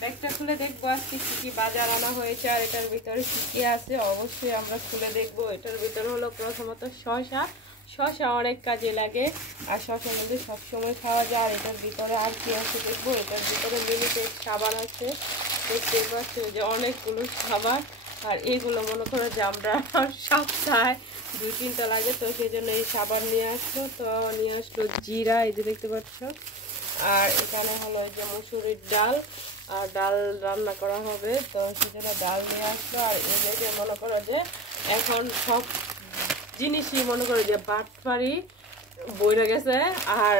ব্যাগটা খুলে দেখবো আজকে কি কি বাজার আনা হয়েছে আর এটার ভিতরে কি কি আছে অবশ্যই আমরা খুলে দেখবো। এটার ভিতরে হলো প্রথমত শসা। শসা অনেক কাজে লাগে আর শসা কিন্তু সবসময় খাওয়া যায়। আর এটার ভিতরে আর কি আছে দেখবো। এটার ভিতরে লিমিটেড সাবান আছে, দেখতে পাচ্ছি যে অনেকগুলো সাবান। আর এইগুলো মনে করো যে আমরা সপ্তাহে 2-3টা লাগে, তো সেই জন্য এই সাবান নিয়ে আসলো। তো নিয়ে আসলো জিরা, এই যে দেখতে পাচ্ছ। আর এখানে হলো যে মসুরির ডাল, আর ডাল রান্না করা হবে, তো সেজন্য ডাল নিয়ে আসলো। আর এই যে মনে করো যে এখন সব জিনিসই মনে করো যে বাটফারি বইরে গেছে। আর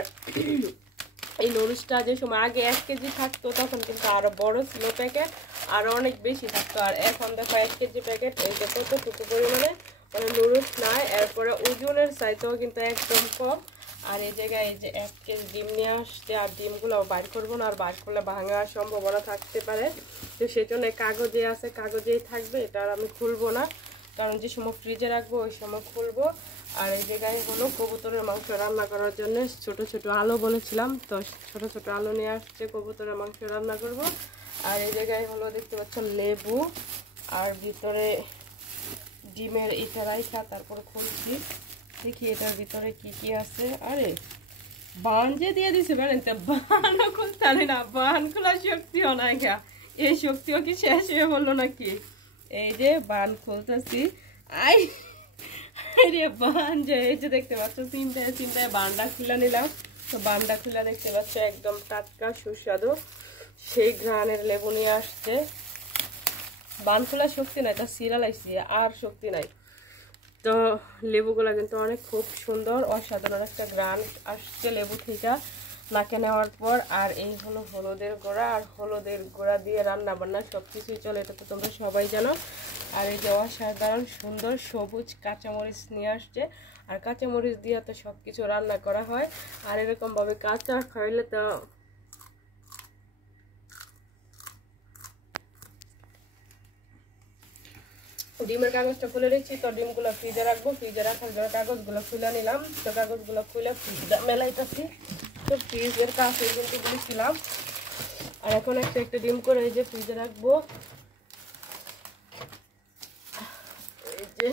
এই নুডলসটা যে সময় আগে 1 কেজি থাকতো তখন কিন্তু আরো বড় ছিল প্যাকেট, আরো অনেক বেশি থাকতো। আর এখন দেখো 1 কেজি প্যাকেট, এই যে কতটুকু পরিমাণে মানে নুডলস নাই। এরপরে ওজনের চাইতেও কিন্তু একদম কম। আর এই জায়গায় এই যে 1 কেজি ডিম নিয়ে আসছে, আর ডিমগুলো বাইর করবো না, আর বাইর করলে ভাঙার সম্ভাবনা থাকতে পারে। তো সেই জন্য কাগজে আছে, কাগজেই থাকবে, এটা আর আমি খুলবো না, কারণ যে সময় ফ্রিজে রাখবো ওই সময় খুলবো। আর এই জায়গায় হলো কবুতরের মাংস রান্না করার জন্য ছোট ছোট আলু বলেছিলাম, তো ছোট ছোট আলু নিয়ে আসছে, কবুতরের মাংস রান্না করব। আর এই জায়গায় হলো দেখতে পাচ্ছেন লেবু, আর ভিতরে ডিমের এটা রাইখা তারপরে খুলছি, দেখি এটার ভিতরে কি কি আছে। আরে বান যে দিয়ে দিছে বলেন, বানও খুলতে পারি না, বান খোলার শক্তিও নাই গা, এই শক্তিও কি শেষ হয়ে বললো নাকি। এই যে বান খুলতেছি, আই রে বান যে এই যে দেখতে পাচ্ছ চিন্তায় চিন্তায় বানটা খুলে নিলাম। তো বানটা খুলে দেখতে পাচ্ছ একদম টাটকা সুস্বাদু সেই ঘ্রাণের লেবু নিয়ে আসছে। বান খোলার শক্তি নাই, তা সিরা লাইছি আর শক্তি নাই। তো লেবুগুলা কিন্তু অনেক খুব সুন্দর, অসাধারণ একটা ঘ্রাণ আসছে লেবু থেকে নাকে নেওয়ার পর। আর এই হলো হলুদের গুঁড়া, আর হলুদের গুঁড়া দিয়ে রান্না বান্না সব কিছুই চলে, এটা তো তোমরা সবাই জানো। আর এই যে অসাধারণ সুন্দর সবুজ কাঁচামরিচ নিয়ে আসছে, আর কাঁচামরিচ দিয়ে তো সব কিছু রান্না করা হয়। আর এরকমভাবে কাঁচা খাইলে তো ডিমের কাগজটা খুলে রেখেছি, তো ডিমগুলো ফ্রিজে রাখবো। ফ্রিজে রাখার জন্য কাগজগুলো খুলে নিলাম, তো কাগজগুলো খুলে ফ্রিজে মেলাইতেছি। তো ফ্রিজের কাছে কিন্তু বলেছিলাম, আর এখন একটা একটা ডিম করে এই যে ফ্রিজে রাখবো। এই যে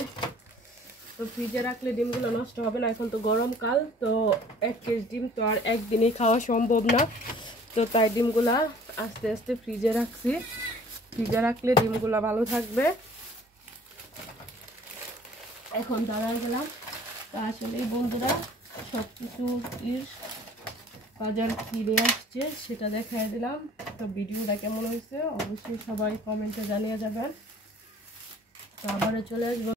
তো ফ্রিজে রাখলে ডিমগুলো নষ্ট হবে না, এখন তো গরমকাল, তো 1 কেজি ডিম তো আর একদিনেই খাওয়া সম্ভব না। তো তাই ডিমগুলা আস্তে আস্তে ফ্রিজে রাখছি, ফ্রিজে রাখলে ডিমগুলা ভালো থাকবে। এখন দাঁড়ায় গেলাম, তা আসলে বন্ধুরা সব কিছু বাজার ফিরে আসছে সেটা দেখাই দিলাম। তো ভিডিওটা কেমন হয়েছে অবশ্যই সবাই কমেন্টে জানিয়ে যাবেন। তো আবারও চলে আসবো।